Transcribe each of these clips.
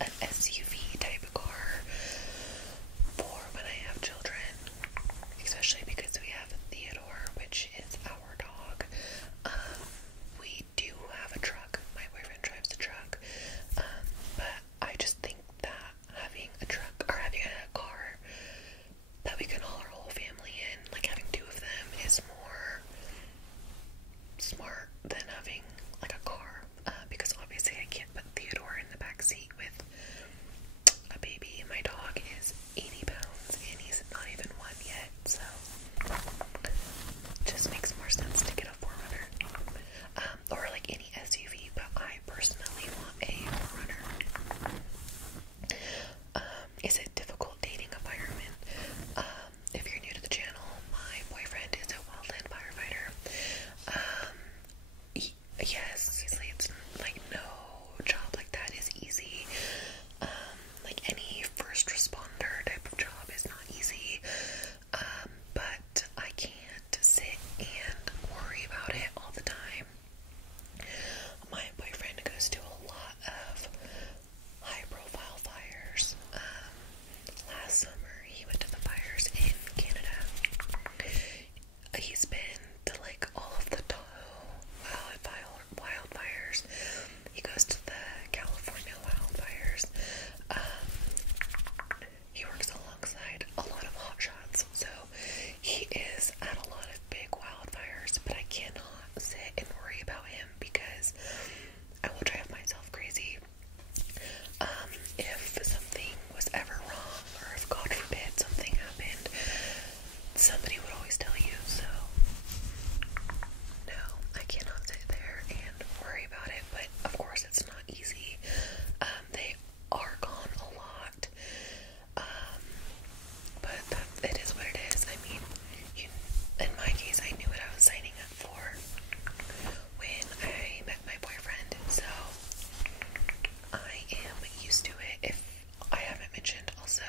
an SUV type of car for when I have children, especially because we have Theodore, which is our dog. We do have a truck. My boyfriend drives a truck, but I just think that having a truck or having a car that we can haul our whole family in, like having two of them, is more smart than having like a car, because obviously I can't put Theodore in the back seat with a baby. My dog is 80 pounds and he's not even one yet, so it just makes more sense to get a 4Runner, or like any SUV, but I personally want a 4Runner. Is it difficult dating a fireman? If you're new to the channel, my boyfriend is a wildland firefighter. Yes, obviously it's like no job like that is easy. Like any first responder type of job is not easy. But I can't sit and worry about it all the time. My boyfriend goes to a lot of high profile fires. Last summer he went to the fires in Canada. He's been to like all of the wildfires. He goes to the California wildfires. He works alongside a lot of hotshots, so he is at a lot of big wildfires, but I cannot sit and worry about him because I will drive myself crazy. If something was ever wrong, or if God forbid something happened, somebody would always tell you, so no, I cannot sit there and worry about it, but of course it's not easy. They are gone a lot, but it is what it is. I mean, in my case, I knew what I was signing up for when I met my boyfriend, so I am used to it. If I haven't mentioned also,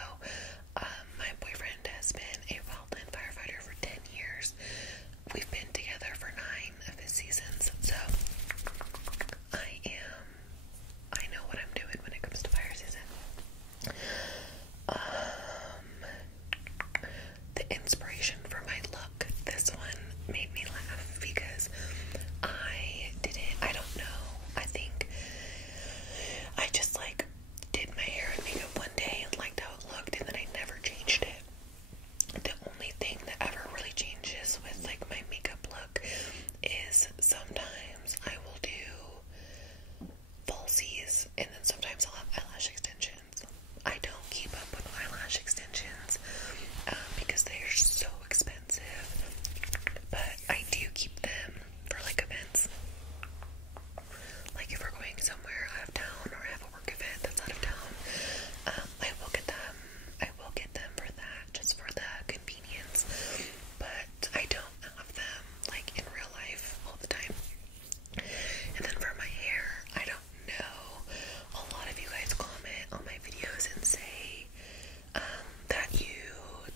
my boyfriend has been a wildland firefighter for 10 years. We've been together for 9 of his seasons, so I know what I'm doing when it comes to fire season. The inspiration for my look, this one made me laugh because I don't know, I think I just like did my hair and makeup one day and liked how it looked, and then I never changed it. The only thing that ever really changes with like my makeup look is sometimes I will do falsies, and then sometimes I'll have eyelash extensions. I don't keep up with eyelash extensions because they are so expensive, but I do keep them for like events. Like if we're going somewhere out of town or I have a work event that's out of town, I will get them. I will get them for that, just for the convenience. But I don't have them like in real life all the time. And then for my hair, I don't know. A lot of you guys comment on my videos and say that you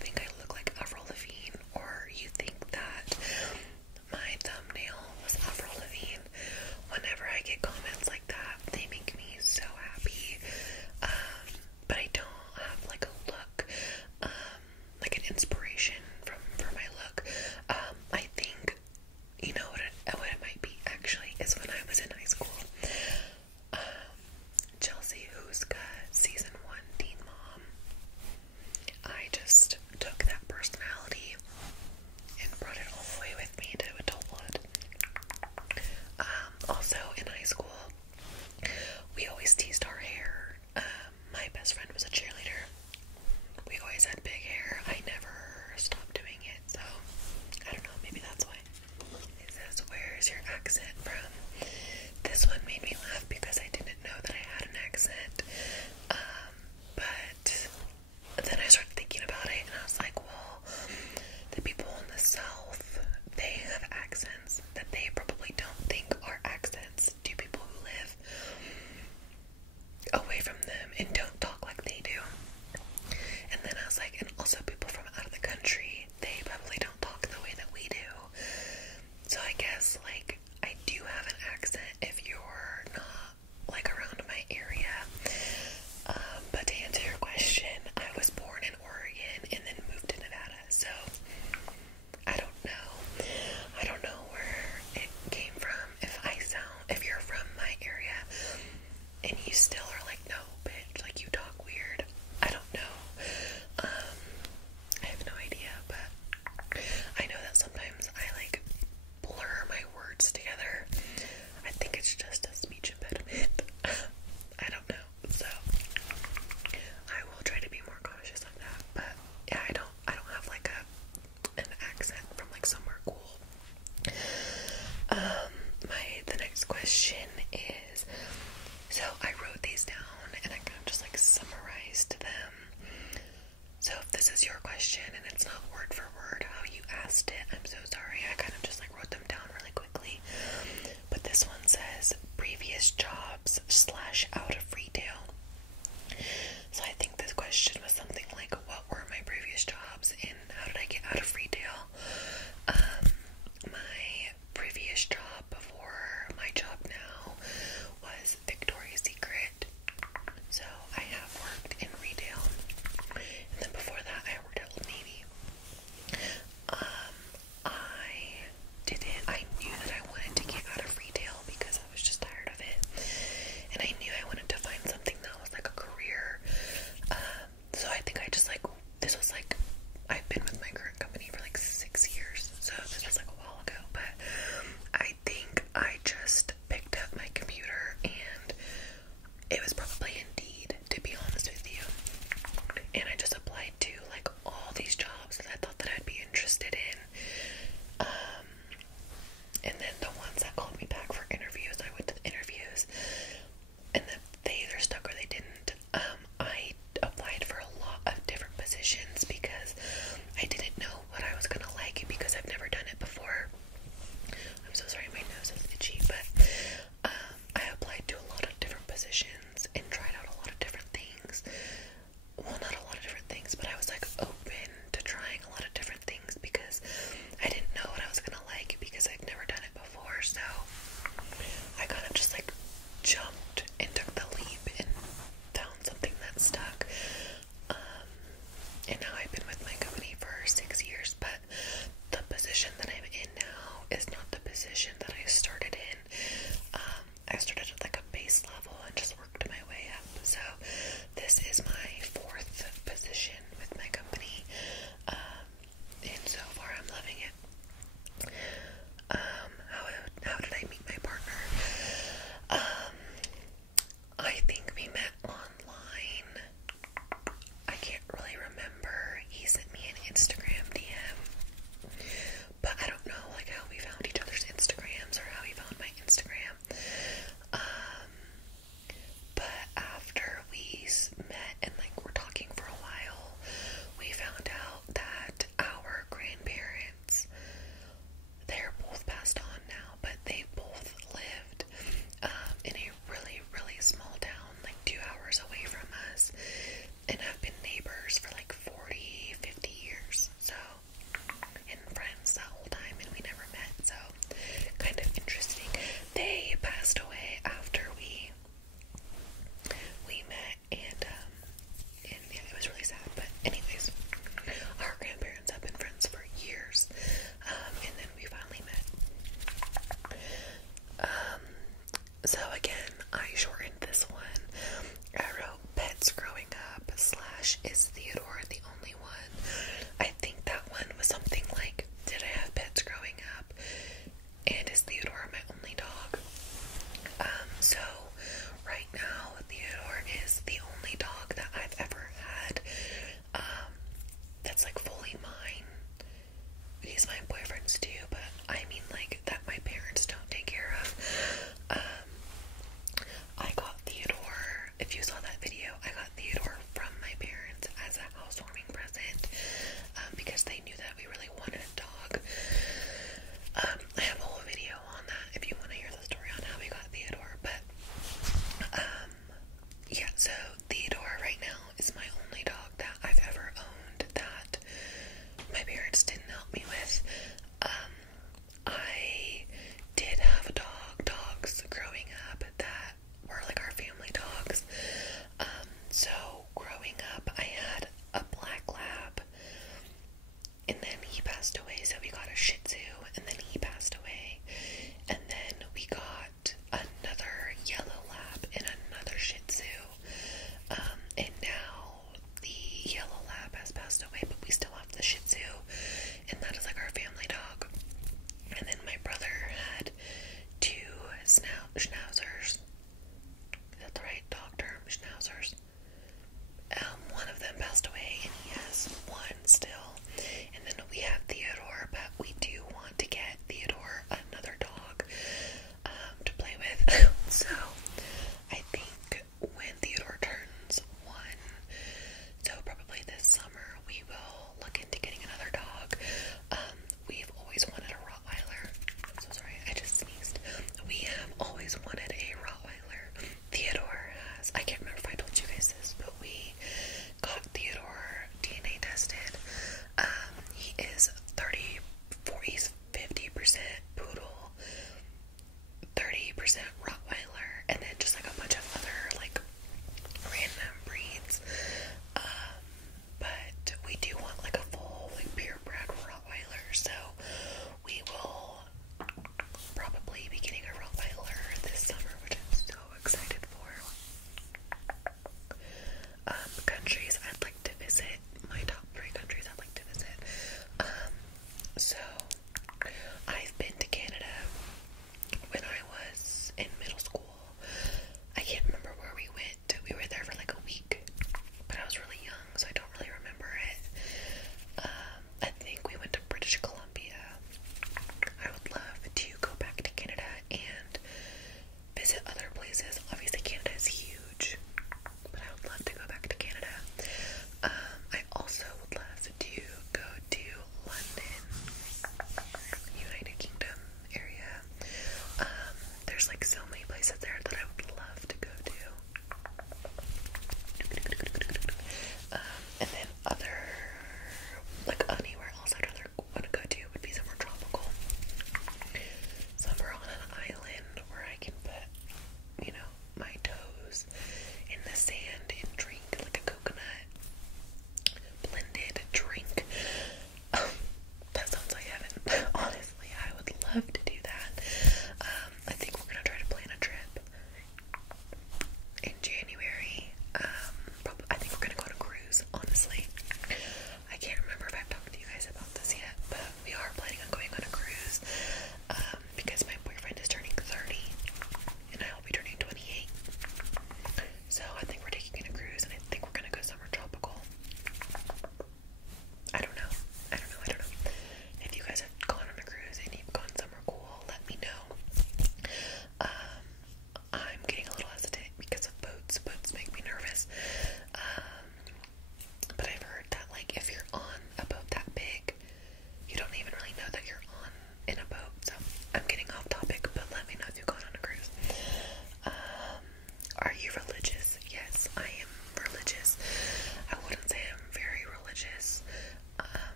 think I look like Avril Lavigne, or you think that my thumbnail was Avril Lavigne. Whenever I get comments like that, they make me so happy. But I don't have like a look, like an inspiration for my look. I think, you know what it might be actually is when I was in high school. Chelsea Huska, season 1 Teen Mom. I just took that personality and brought it all the way with me to adulthood. Also in high school, we always teased our hair. My best friend was a cheerleader. We always had big hair. I never stopped doing it, so I don't know, maybe that's why. It says, where is your accent from? This one made me laugh because I didn't know that I had an accent. But then I started thinking about it and I was like, well, the people in the South, they have accents that they probably don't think are accents to people who live away from them and don't talk like they do. And then I was like, and also people from out of the country, they probably don't talk the way that we do. So I guess like I do have an accent if you're not like around my area. position that I started in. I started at like a base level and just worked my way up. So this is my 4th position with my company, and so far I'm loving it. How did I meet my partner? I think we met online. I can't really remember. He sent me an Instagram DM, but I don't know like how we found each other's Instagrams or how he found my Instagram. But after we met and like were talking for a while, we found out that our grandparents, they're both passed on now, but they both lived in a really, really small town, like 2 hours away from us, and have been neighbors for like 40, 50 years. So, and friends that whole time, and we never met. So, kind of interesting. They passed away after we met, and yeah, it was really sad. But anyways, our grandparents have been friends for years, and then we finally met. So again, I shortened this one. I wrote pets growing up / is Theodore the only one. I think that one was something like, did I have pets growing up? And is Theodore my only dog? So right now, Theodore is the only dog that I've ever had, that's like fully mine. He's my boyfriend's too, but I mean like that my parents don't take care of. I got Theodore, if you saw that video, I got Theodore from my parents as a housewarming present, because they knew that we really wanted a dog. I have a whole video on that if you want to hear the story on how we got Theodore, but yeah, so Theodore right now is my only dog that I've ever owned that my parents didn't help me with. I did have dogs growing up that were like our family dogs. So growing up, I had a black lab, and then he passed away, so we got a Shih Tzu, and then he passed away, and then we got another yellow lab and another Shih Tzu, and now the yellow lab has passed away, but we still have the Shih Tzu, and that is like our family dog. And then my brother had 2 schnauzers. Is that the right dog term? Schnauzers. One of them passed away, and he has one still. And then we have Theodore, but we do want to get Theodore another dog to play with. So I think when Theodore turns 1, so probably this summer, we will look into getting another dog. We've always wanted a Rottweiler. I'm so sorry, I just sneezed. We have always wanted a Rottweiler. Theodore has, I can't remember if I told you guys this, but we got Theodore DNA tested. He is 50% poodle, 30% Rottweiler, and then just like a bunch of other like random breeds. But we do want like a full like purebred Rottweiler, so we will probably be getting a Rottweiler this summer, which I'm so excited for. Countries I'd like to visit, my top 3 countries I'd like to visit. So I've been to Canada when I was in middle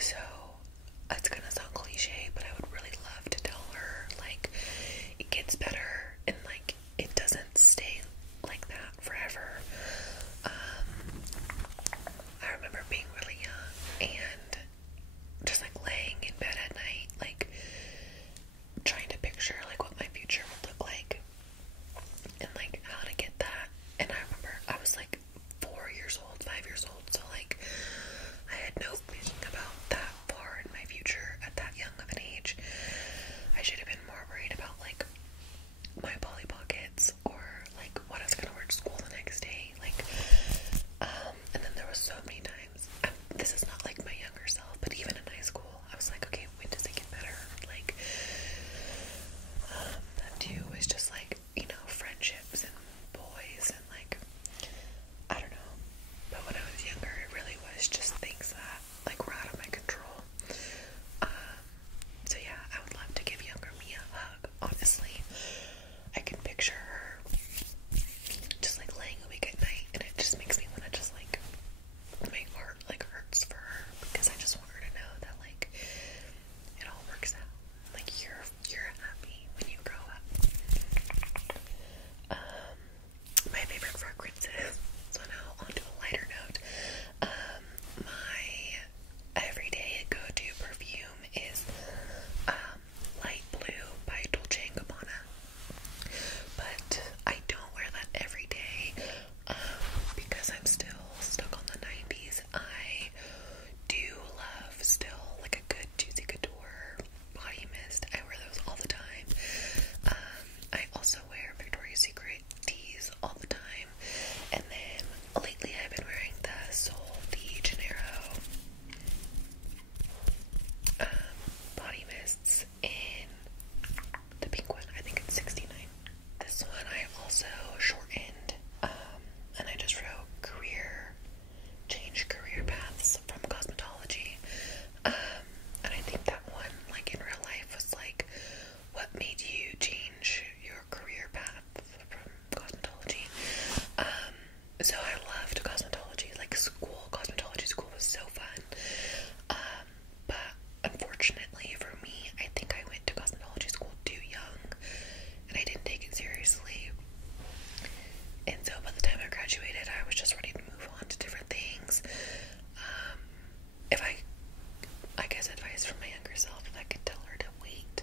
So it's gonna sound cliche, but I would really love to tell her, like, it gets better and, like, it doesn't stay like that forever. I remember being really young and just, like, laying in bed at night, like, trying to picture, like, what my future would look like and, like, how to get that. And I remember I was, like, 4 years old, 5 years old, so, like, I had no vision about that far in my future at that young of an age. I should have been more worried about, like, my Polly Pockets or, like, what I was gonna wear to school the next day, like, and then there was so many times, this is not like my younger self, but even in high school, I was like, okay, when does it get better? Like, that too was just, like, you know, friendships and boys and, like, I don't know, but when I was younger, it really was just things that, like, were out of my control. So yeah, I would love to give younger me a hug. Honestly, I can picture her just, like, laying awake at night, and it just makes me want to just, like, my heart, like, hurts for her, because I just want her to know that, like, it all works out. Like, you're happy when you grow up. My favorite fragrances. So now on to a lighter note. My everyday go-to perfume is Light Blue by Dolce & Gabbana. But I don't wear that every day because I'm still stuck on the 90s. I do love still, like, a good Juicy Couture body mist. I wear those all the time. I also wear Victoria's Secret teas all the time. And then lately I've been wearing the Sol de Janeiro body mists in the pink one. I think it's 69. This one I also shortened, and I just wrote change career paths from cosmetology. And I think that one, like, in real life was like, what made you change your career path from cosmetology? So I loved cosmetology, like, cosmetology school was so fun. But unfortunately for me, I think I went to cosmetology school too young, and I didn't take it seriously. And so by the time I graduated, I was just ready to move on to different things. If I guess advice from my younger self, if I could tell her to wait,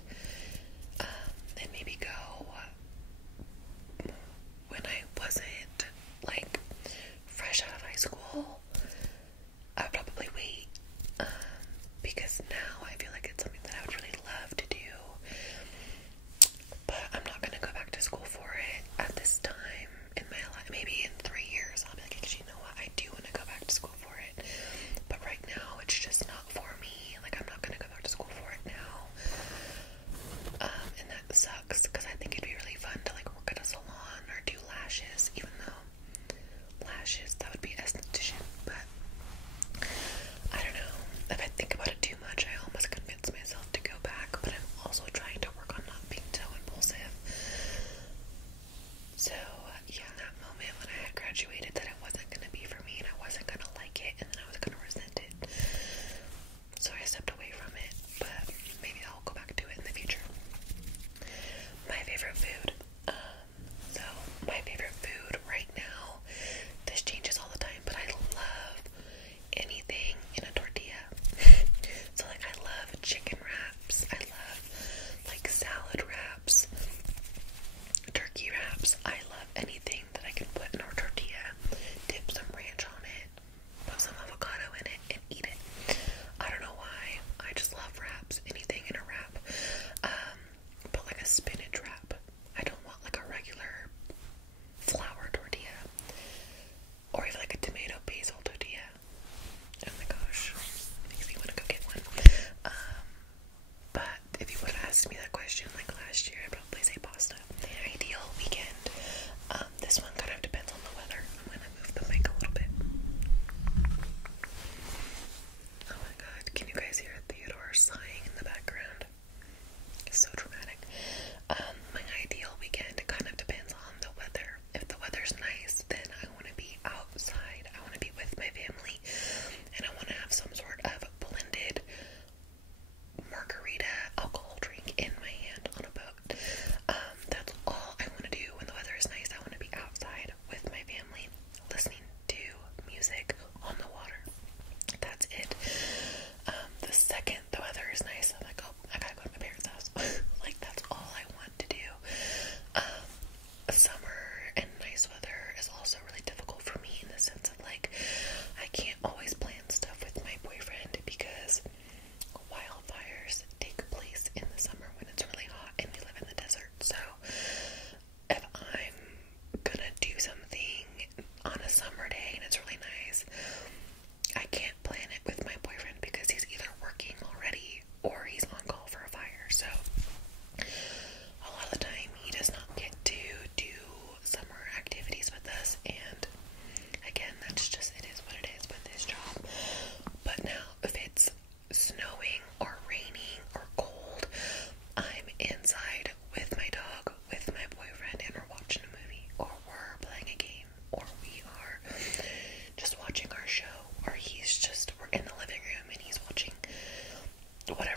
and maybe go when I wasn't, like, fresh out of high school, I would probably wait, because now I feel like it's something that I would really love to do, but I'm not gonna go back to school for it at this time in my life. Maybe in 3 years I'll be like, actually, you know what, I do want to go back to school for it, but right now it's just not for me. Like, I'm not gonna go back to school for it now, and that sucks, because I think it'd be really fun to, like, work at a salon or do lashes, even though lashes, that would be esthetician, but I don't know. If I think about it too much, I almost convince myself to go back, but I'm also trying to work on not being so impulsive. So, yeah, in that moment when I had graduated, that it wasn't going to be for me, and I wasn't going to like it, and then I was going to resent it. So I stepped away from it, but maybe I'll go back to it in the future. My favorite food. So my favorite food right now, this changes all the time, but I love anything in a tortilla. So, like, I love chicken wraps, I love, like, salad wraps, turkey wraps. I love anything that I can put in a tortilla, dip some ranch on it, put some avocado in it, and eat it. I don't know why, I just love wraps, anything in a wrap. But, like, a spinach wrap, I don't want, like, a regular flour tortilla, or even, like, a tomato basil tortilla. Oh my gosh, makes me want to go get one. But if you would have asked me that question, like, last year, I'd probably say pasta. The ideal weekend. This one kind of depends on the weather. I'm gonna move the mic a little bit. Oh my god, can you guys hear Theodore sighing in the background? It's so dramatic. My ideal weekend kind of depends on the weather. If the weather's nice, then I want to be outside. I want to be with my family, and I want to have some sort of blended whatever